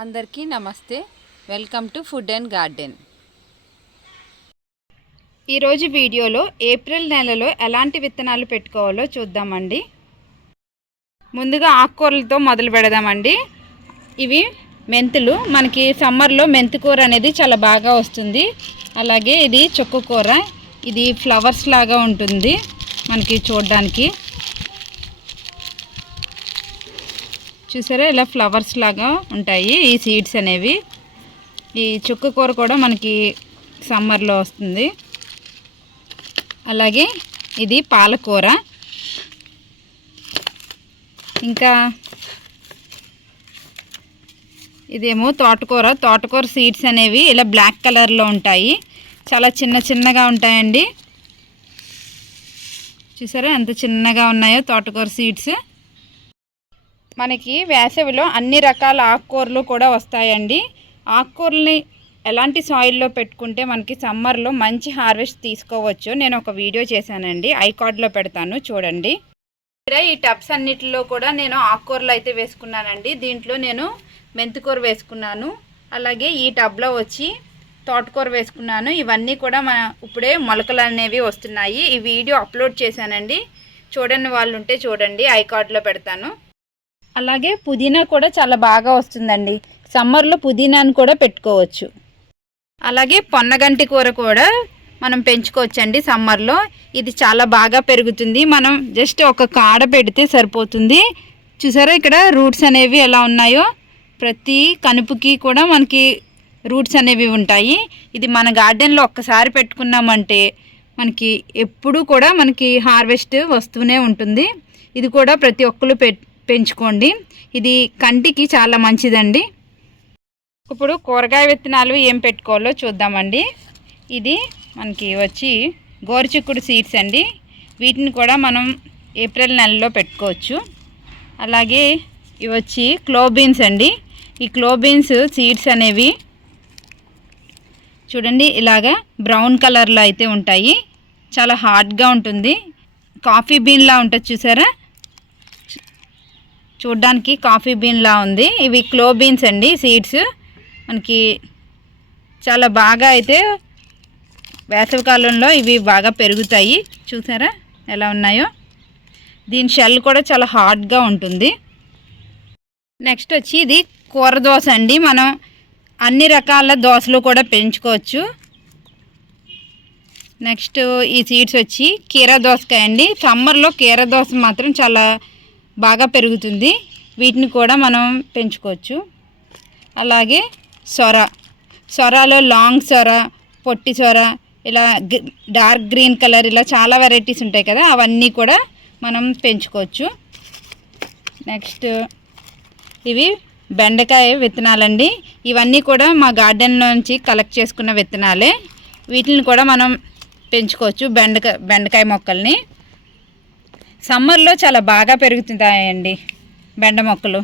అందరికీ నమస్తే. Welcome to food and garden. ఈరోజు వీడియోలో ఏప్రిల్ నెలలో ఎలాంటి విత్తనాలు పెట్టుకోవాలో చూద్దామండి. ముందుగా ఆకుకూరలతో మొదలు పెడదామండి. ఇవి మెంతులు. మనకి సమ్మర్లో మెంతికూర అనేది చాలా బాగా వస్తుంది. అలాగే ఇది చుక్కకూర. ఇది ఫ్లవర్స్ లాగా ఉంటుంది మనకి చూడడానికి. చూసారా, ఇలా ఫ్లవర్స్ లాగా ఉంటాయి ఈ సీడ్స్ అనేవి. ఈ చుక్కకూర కూడా మనకి సమ్మర్లో వస్తుంది. అలాగే ఇది పాలకూర. ఇంకా ఇదేమో తోటకూర. తోటకూర సీడ్స్ అనేవి ఇలా బ్లాక్ కలర్లో ఉంటాయి. చాలా చిన్న చిన్నగా ఉంటాయండి. చూసారా ఎంత చిన్నగా ఉన్నాయో తోటకూర సీడ్స్. మనకి వేసవిలో అన్ని రకాల ఆకుకూరలు కూడా వస్తాయండి. ఆకుకూరల్ని ఎలాంటి సాయిల్లో పెట్టుకుంటే మనకి సమ్మర్లో మంచి హార్వెస్ట్ తీసుకోవచ్చు నేను ఒక వీడియో చేశానండి, ఐకార్డ్లో పెడతాను చూడండి. ఇక్కడ ఈ టబ్స్ అన్నిటిలో కూడా నేను ఆకుకూరలు అయితే వేసుకున్నానండి. దీంట్లో నేను మెంతికూర వేసుకున్నాను. అలాగే ఈ టబ్లో వచ్చి తోటకూర వేసుకున్నాను. ఇవన్నీ కూడా ఇప్పుడే మొలకలు అనేవి వస్తున్నాయి. ఈ వీడియో అప్లోడ్ చేశానండి, చూడని వాళ్ళు ఉంటే చూడండి, ఐకార్డ్లో పెడతాను. అలాగే పుదీనా కూడా చాలా బాగా వస్తుందండి. సమ్మర్లో పుదీనాను కూడా పెట్టుకోవచ్చు. అలాగే పొన్నగంటి కూర కూడా మనం పెంచుకోవచ్చండి సమ్మర్లో. ఇది చాలా బాగా పెరుగుతుంది. మనం జస్ట్ ఒక కాడ పెడితే సరిపోతుంది. చూసారా ఇక్కడ రూట్స్ అనేవి ఎలా ఉన్నాయో. ప్రతి కనుపుకి కూడా మనకి రూట్స్ అనేవి ఉంటాయి. ఇది మన గార్డెన్లో ఒక్కసారి పెట్టుకున్నామంటే మనకి ఎప్పుడు కూడా మనకి హార్వెస్ట్ వస్తూనే ఉంటుంది. ఇది కూడా ప్రతి ఒక్కరు పెంచుకోండి. ఇది కంటికి చాలా మంచిదండి. ఇప్పుడు కూరగాయ విత్తనాలు ఏం పెట్టుకోవాలో చూద్దామండి. ఇది మనకి వచ్చి గోరుచిక్కుడు సీడ్స్ అండి. వీటిని కూడా మనం ఏప్రిల్ నెలలో పెట్టుకోవచ్చు. అలాగే ఇవి వచ్చి క్లోబీన్స్ అండి. ఈ క్లోబీన్స్ సీడ్స్ అనేవి చూడండి ఇలాగా బ్రౌన్ కలర్లో అయితే ఉంటాయి. చాలా హార్డ్గా ఉంటుంది. కాఫీ బీన్లా ఉంటుంది చూసారా, చూడ్డానికి కాఫీ బీన్లా ఉంది. ఇవి క్లోబీన్స్ అండి సీడ్స్. మనకి చాలా బాగా అయితే వేసవికాలంలో ఇవి బాగా పెరుగుతాయి. చూసారా ఎలా ఉన్నాయో. దీని షెల్ కూడా చాలా హార్డ్గా ఉంటుంది. నెక్స్ట్ వచ్చి ఇది కూర దోస అండి. మనం అన్ని రకాల దోసలు కూడా పెంచుకోవచ్చు. నెక్స్ట్ ఈ సీడ్స్ వచ్చి కీరా దోసకాయ అండి. సమ్మర్లో కీరా దోస మాత్రం చాలా బాగా పెరుగుతుంది. వీటిని కూడా మనం పెంచుకోవచ్చు. అలాగే సొరాలో లాంగ్ సొర, పొట్టి సొర, ఇలా డార్క్ గ్రీన్ కలర్, ఇలా చాలా వెరైటీస్ ఉంటాయి కదా, అవన్నీ కూడా మనం పెంచుకోవచ్చు. నెక్స్ట్ ఇవి బెండకాయ విత్తనాలండి. ఇవన్నీ కూడా మా గార్డెన్లో నుంచి కలెక్ట్ చేసుకున్న విత్తనాలే. వీటిని కూడా మనం పెంచుకోవచ్చు. బెండకాయ మొక్కల్ని సమ్మర్లో చాలా బాగా పెరుగుతాయండి బెండ మొక్కలు.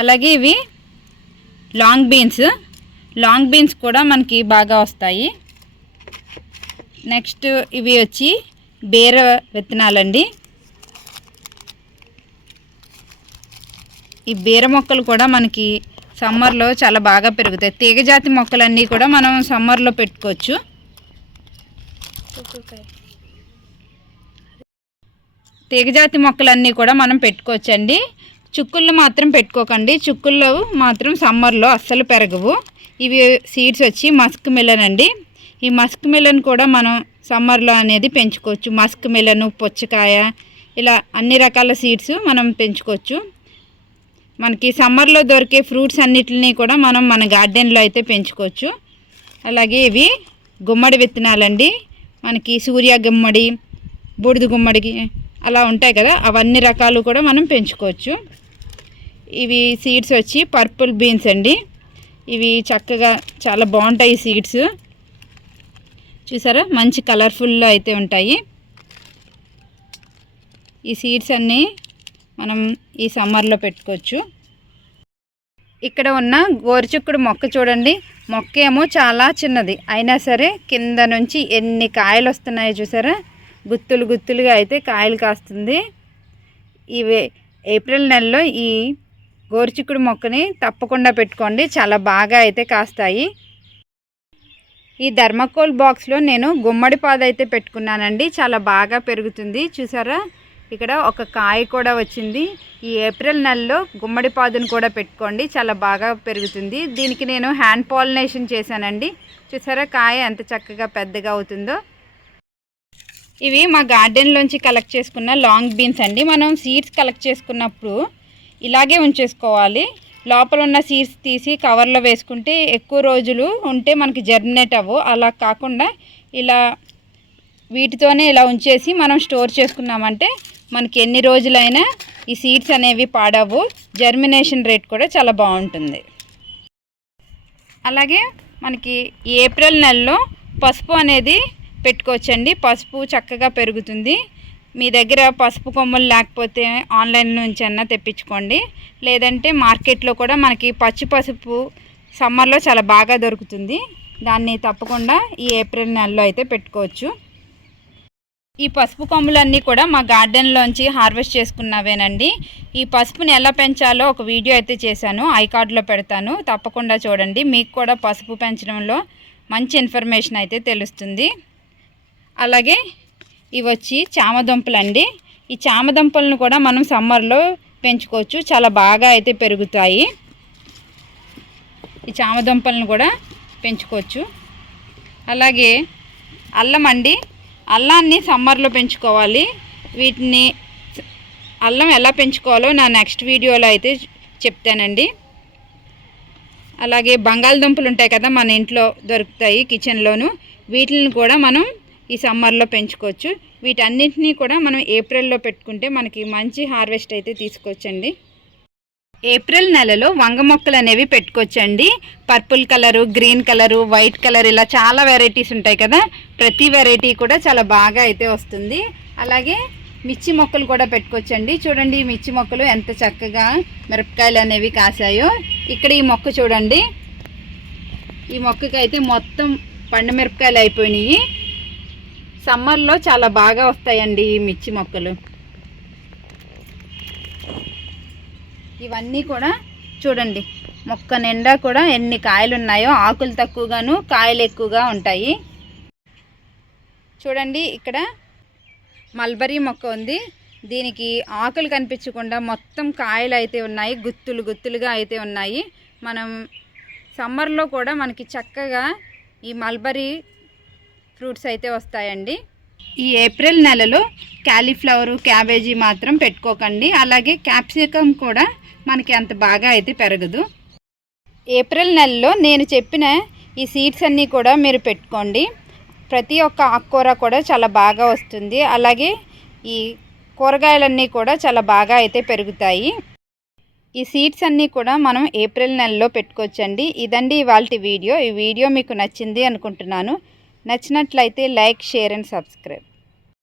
అలాగే ఇవి లాంగ్ బీన్స్ కూడా మనకి బాగా వస్తాయి. నెక్స్ట్ ఇవి వచ్చి బీర విత్తనాలండి. ఈ బీర మొక్కలు కూడా మనకి సమ్మర్లో చాలా బాగా పెరుగుతాయి. తీగజాతి మొక్కలన్నీ కూడా మనం సమ్మర్లో పెట్టుకోవచ్చు. తీగజాతి మొక్కలన్నీ కూడా మనం పెట్టుకోవచ్చండి. చుక్కుళ్ళు మాత్రం పెట్టుకోకండి. చుక్కుళ్ళు మాత్రం సమ్మర్లో అస్సలు పెరగవు. ఇవి సీడ్స్ వచ్చి మస్క్ మిలన్ అండి. ఈ మస్క్ మిలన్ కూడా మనం సమ్మర్లో అనేది పెంచుకోవచ్చు. మస్క్ మిలను, పుచ్చకాయ, ఇలా అన్ని రకాల సీడ్స్ మనం పెంచుకోవచ్చు. మనకి సమ్మర్లో దొరికే ఫ్రూట్స్ అన్నిటిని కూడా మనం మన గార్డెన్లో అయితే పెంచుకోవచ్చు. అలాగే ఇవి గుమ్మడి విత్తనాలండి. మనకి సూర్య గుమ్మడి, బూడిద గుమ్మడికి అలా ఉంటాయి కదా, అవన్నీ రకాలు కూడా మనం పెంచుకోవచ్చు. ఇవి సీడ్స్ వచ్చి పర్పుల్ బీన్స్ అండి. ఇవి చక్కగా చాలా బాగుంటాయి సీడ్స్. చూసారా మంచి కలర్ఫుల్లో అయితే ఉంటాయి. ఈ సీడ్స్ అన్నీ మనం ఈ సమ్మర్లో పెట్టుకోవచ్చు. ఇక్కడ ఉన్న గోరుచిక్కుడు మొక్క చూడండి. మొక్క ఏమో చాలా చిన్నది, అయినా సరే కింద నుంచి ఎన్ని కాయలు వస్తున్నాయో చూసారా. గుత్తులుగా అయితే కాయలు కాస్తుంది. ఇవి ఏప్రిల్ నెలలో ఈ గోరుచిక్కుడు మొక్కని తప్పకుండా పెట్టుకోండి, చాలా బాగా అయితే కాస్తాయి. ఈ థర్మాకోల్ బాక్స్లో నేను గుమ్మడి పాదు అయితే పెట్టుకున్నానండి, చాలా బాగా పెరుగుతుంది. చూసారా, ఇక్కడ ఒక కాయ కూడా వచ్చింది. ఈ ఏప్రిల్ నెలలో గుమ్మడి పాదును కూడా పెట్టుకోండి, చాలా బాగా పెరుగుతుంది. దీనికి నేను హ్యాండ్ పాలినేషన్ చేశానండి. చూసారా కాయ ఎంత చక్కగా పెద్దగా అవుతుందో. ఇవి మా గార్డెన్లోంచి కలెక్ట్ చేసుకున్న లాంగ్ బీన్స్ అండి. మనం సీడ్స్ కలెక్ట్ చేసుకున్నప్పుడు ఇలాగే ఉంచేసుకోవాలి. లోపల ఉన్న సీడ్స్ తీసి కవర్లో వేసుకుంటే ఎక్కువ రోజులు ఉంటే మనకి జర్మినేట్ అవ్వు. అలా కాకుండా ఇలా వీటితోనే ఇలా ఉంచేసి మనం స్టోర్ చేసుకున్నామంటే మనకి ఎన్ని రోజులైనా ఈ సీడ్స్ అనేవి పాడవు. జర్మినేషన్ రేట్ కూడా చాలా బాగుంటుంది. అలాగే మనకి ఏప్రిల్ నెలలో పసుపు అనేది పెట్టుకోవచ్చండి. పసుపు చక్కగా పెరుగుతుంది. మీ దగ్గర పసుపు కొమ్మలు లేకపోతే ఆన్లైన్ నుంచి అన్నా తెప్పించుకోండి, లేదంటే మార్కెట్లో కూడా మనకి పచ్చి పసుపు సమ్మర్లో చాలా బాగా దొరుకుతుంది. దాన్ని తప్పకుండా ఈ ఏప్రిల్ నెలలో అయితే పెట్టుకోవచ్చు. ఈ పసుపు కొమ్ములన్నీ కూడా మా గార్డెన్లోంచి హార్వెస్ట్ చేసుకున్నవేనండి. ఈ పసుపుని ఎలా పెంచాలో ఒక వీడియో అయితే చేశాను, ఐకార్డ్లో పెడతాను, తప్పకుండా చూడండి. మీకు కూడా పసుపు పెంచడంలో మంచి ఇన్ఫర్మేషన్ అయితే తెలుస్తుంది. అలాగే ఇవి వచ్చి చామదుంపలండి. ఈ చామదుంపలను కూడా మనం సమ్మర్లో పెంచుకోవచ్చు, చాలా బాగా అయితే పెరుగుతాయి. ఈ చామదుంపలను కూడా పెంచుకోవచ్చు. అలాగే అల్లం అండి, అల్లాన్ని సమ్మర్లో పెంచుకోవాలి. వీటిని అల్లం ఎలా పెంచుకోవాలో నా నెక్స్ట్ వీడియోలో అయితే చెప్తానండి. అలాగే బంగాళదుంపలు ఉంటాయి కదా, మన ఇంట్లో దొరుకుతాయి కిచెన్లోను, వీటిని కూడా మనం ఈ సమ్మర్లో పెంచుకోవచ్చు. వీటన్నింటినీ కూడా మనం ఏప్రిల్లో పెట్టుకుంటే మనకి మంచి హార్వెస్ట్ అయితే తీసుకోవచ్చండి. ఏప్రిల్ నెలలో వంగ మొక్కలు అనేవి పెట్టుకోవచ్చండి. Purple colour, green colour, white colour, ఇలా చాలా వెరైటీస్ ఉంటాయి కదా, ప్రతి వెరైటీ కూడా చాలా బాగా అయితే వస్తుంది. అలాగే మిర్చి మొక్కలు కూడా పెట్టుకోవచ్చండి. చూడండి ఈ మిర్చి మొక్కలు ఎంత చక్కగా మిరపకాయలు అనేవి కాసాయో. ఇక్కడ ఈ మొక్క చూడండి, ఈ మొక్కకి అయితే మొత్తం పండు మిరపకాయలు అయిపోయినాయి. సమ్మర్లో చాలా బాగా వస్తాయండి ఈ మిర్చి మొక్కలు. ఇవన్నీ కూడా చూడండి, మొక్క నిండా కూడా ఎన్ని కాయలు ఉన్నాయో. ఆకులు తక్కువగాను కాయలు ఎక్కువగా ఉంటాయి. చూడండి ఇక్కడ మల్బరీ మొక్క ఉంది. దీనికి ఆకులు కనిపించకుండా మొత్తం కాయలు అయితే ఉన్నాయి, గుత్తులు గుత్తులుగా అయితే ఉన్నాయి. మనం సమ్మర్లో కూడా మనకి చక్కగా ఈ మల్బరీ ఫ్రూట్స్ అయితే వస్తాయండి. ఈ ఏప్రిల్ నెలలో క్యాలీఫ్లవరు, క్యాబేజీ మాత్రం పెట్టుకోకండి. అలాగే క్యాప్సికమ్ కూడా మనకి అంత బాగా అయితే పెరగదు. ఏప్రిల్ నెలలో నేను చెప్పిన ఈ సీడ్స్ అన్నీ కూడా మీరు పెట్టుకోండి. ప్రతి ఒక్క ఆకుకూర కూడా చాలా బాగా వస్తుంది. అలాగే ఈ కూరగాయలన్నీ కూడా చాలా బాగా అయితే పెరుగుతాయి. ఈ సీడ్స్ అన్నీ కూడా మనం ఏప్రిల్ నెలలో పెట్టుకోవచ్చండి. ఇదండి ఇవాల్టి వీడియో. ఈ వీడియో మీకు నచ్చింది అనుకుంటున్నాను. నచ్చినట్లయితే లైక్, షేర్ అండ్ సబ్స్క్రైబ్.